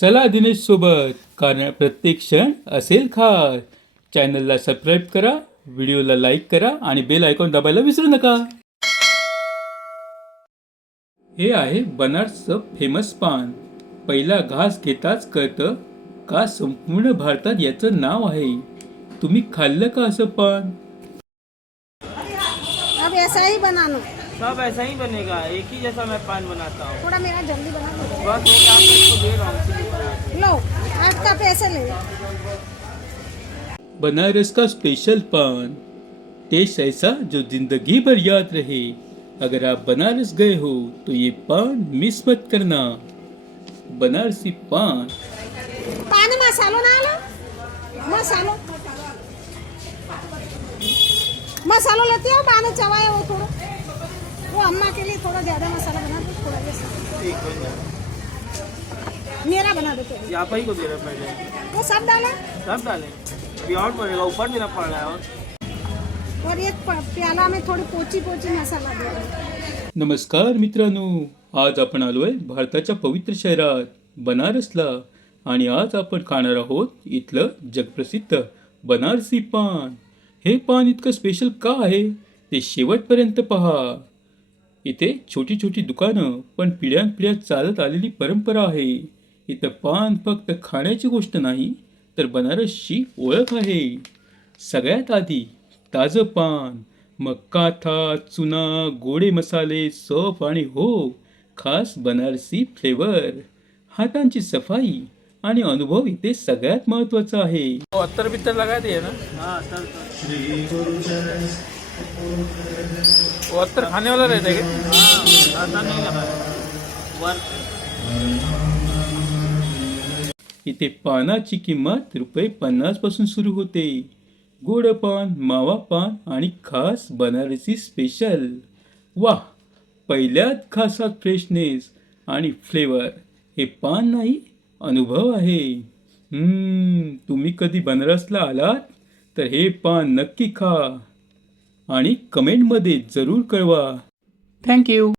चला दिनेश सोबत, कारण प्रत्येक क्षण असेल खास. चॅनलला सबस्क्राईब करा, व्हिडिओला लाईक करा आणि बेल आयकॉन दाबायला विसरू नका. हे आहे बनारसचं फेमस पान. पहिला घास घेताच कळतं का संपूर्ण भारतात याचं नाव आहे. तुम्ही खाल्लं का असं पान? अब ऐसा ही बनाना, सब ऐसा ही बनेगा, एक ही जैसा मैं पान बनाता हूँ। थोड़ा मेरा जल्दी बना दो। बस हो गया, आपको इसको दे रहा हूँ इसीलिए बना रहा हूँ। लो, आपका पैसे ले। बनारस का स्पेशल पान, टेस्ट ऐसा जो जिंदगी भर याद रहे. अगर आप बनारस गए हो तो ये पान मिस मत करना. बनारसी पान. पान मसालो ना लो, मसालो मसालो लेती हो, पान चवाए वो थोड़ा, वो अम्मा के लिए थोड़ा ज्यादा मसाला बना दो, थोड़ा जैसा ठीक बन जाए। मेरा बना दो तो ये आप ही को दे रहे हैं पहले, वो सब डालो सब डालें। अभी और पड़ेगा, ऊपर देना पड़ रहा है। और एक प्याला में थोड़ी पोची पोची मसाला दो। नमस्कार मित्रांनो, आज आपण आलोय भारताच्या पवित्र शहरात बनारसला आणि आज आपण खाणार आहोत इथलं जगप्रसिद्ध बनारसी पान. हे पान इतकं स्पेशल का आहे ते शेवटपर्यंत पहा. इथे छोटी छोटी दुकानं, पण पिढ्यानपिढ्या चालत आलेली परंपरा आहे. इथं पान फक्त खाण्याची गोष्ट नाही तर बनारसची ओळख आहे. सगळ्यात आधी ताजं पान, मग काथा, चुना, गोडे मसाले, सौंफ आणि हो खास बनारसी फ्लेवर. हातांची सफाई आणि अनुभव इथे सगळ्यात महत्त्वाचा आहे. अत्तर बित्तर लगा दिए ना? हाँ, वो अत्तर खाने वाला रहता है क्या? हाँ, नहीं लगा इथे पानाची किंमत ₹50 पासून सुरू होते. गोड पान, मावा पान आणि खास बनारसी स्पेशल. वाह, पहिल्यात खासात फ्रेशनेस आणि फ्लेवर. हे पान नाही, अनुभव आहे. तुम्ही कधी बनारसला आलात तर हे पान नक्की खा आणि कमेंटमध्ये जरूर कळवा. थँक्यू.